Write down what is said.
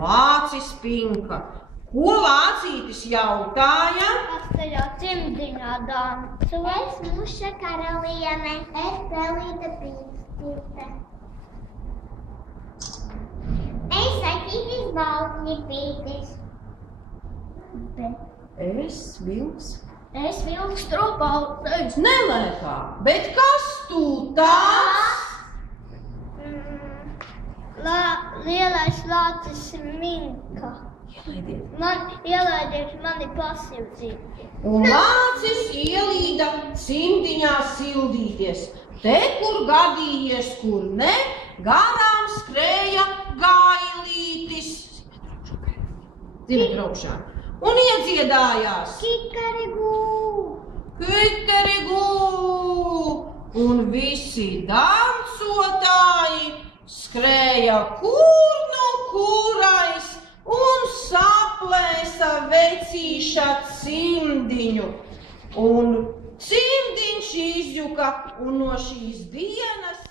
Lācis pinka. Ko Lācītis jautāja? Kas tajā cimdiņā danco? Es muša karaliene. Es pelīta pīkstite. Es saķītis baltņipītis. Es vilks. Es vilks tropautais. Nelēkā, bet kas tu tāds? Lielais lācis Minka. Ielaidiet mani pasildīt. Un lācis ielīda cimdiņā sildīties. Te, kur gadījies, kur ne, garām skrēja gailītis. Ziemeļraukšā. Un iedziedājās. Kikarigū. Kikarigū. Un visi dancotāji skrēja kur nu kurais un saplēsa vecīša cimdiņu. Un cimdiņš izjuka un no šīs dienas